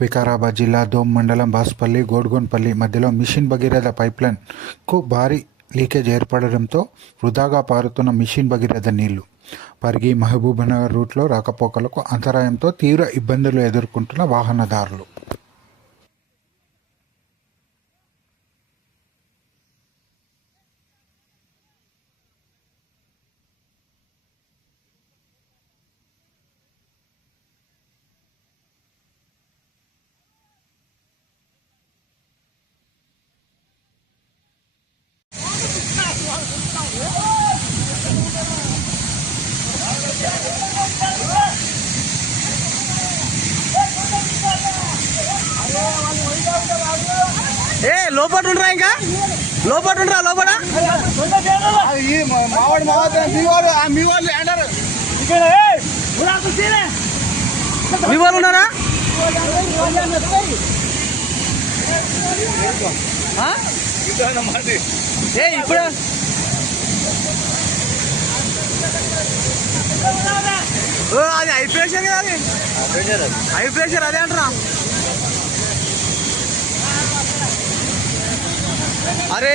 వికారాబాద్ జిల్లా దోమ్ మండలం బాస్పల్లి గోడ్గోన్పల్లి మధ్యలో మిషన్ భగీరథ పైప్లైన్కు భారీ లీకేజ్ ఏర్పడడంతో వృధాగా పారుతున్న మిషన్ భగీరథ నీళ్లు పరిగి మహబూబ్నగర్ రూట్లో రాకపోకలకు అంతరాయంతో తీవ్ర ఇబ్బందులు ఎదుర్కొంటున్న వాహనదారులు. ఏ లోపల ఉండరా, ఇంకా లోపల ఉండరా, లోపల మీ వాళ్ళు ఉన్నారా? ఏ ఇప్పుడు అది హై ప్రెషర్ కదా, అది హై ప్రెషర్ అదే అంటారా? అరే